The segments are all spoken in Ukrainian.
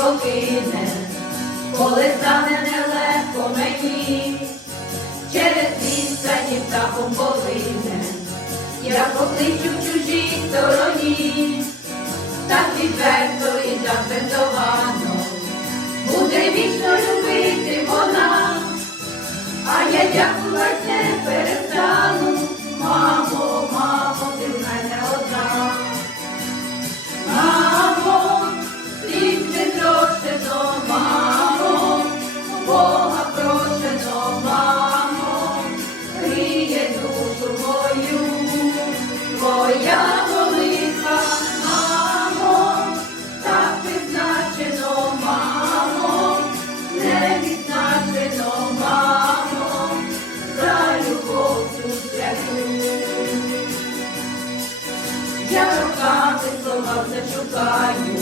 покине, коли стане нелегко мені, через відстані птахом полине, я покличу в чужій стороні, так відверто і так буде вічно любити вона, а я дякувати не перестану, мамо, мамо, ти в мене Слова все шукаю,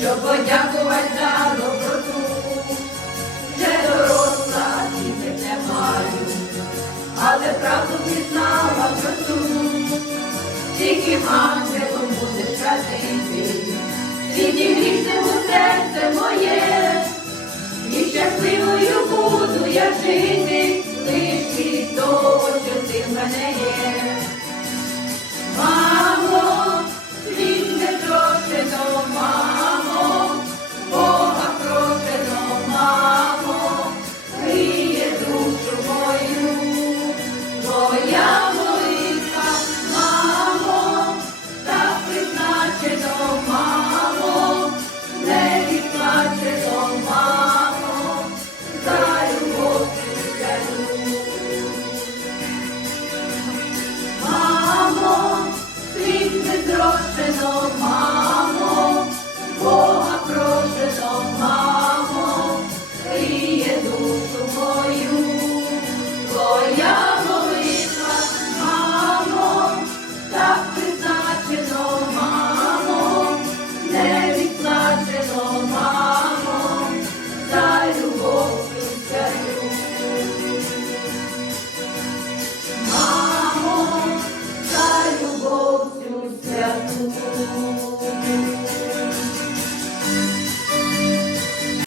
щоб подякувати за доброту. Вже доросла, дітей не маю, але правду пізнала красу. Тільки ангелом будеш радити, світі грішному серце моє, і щасливою буду я жити,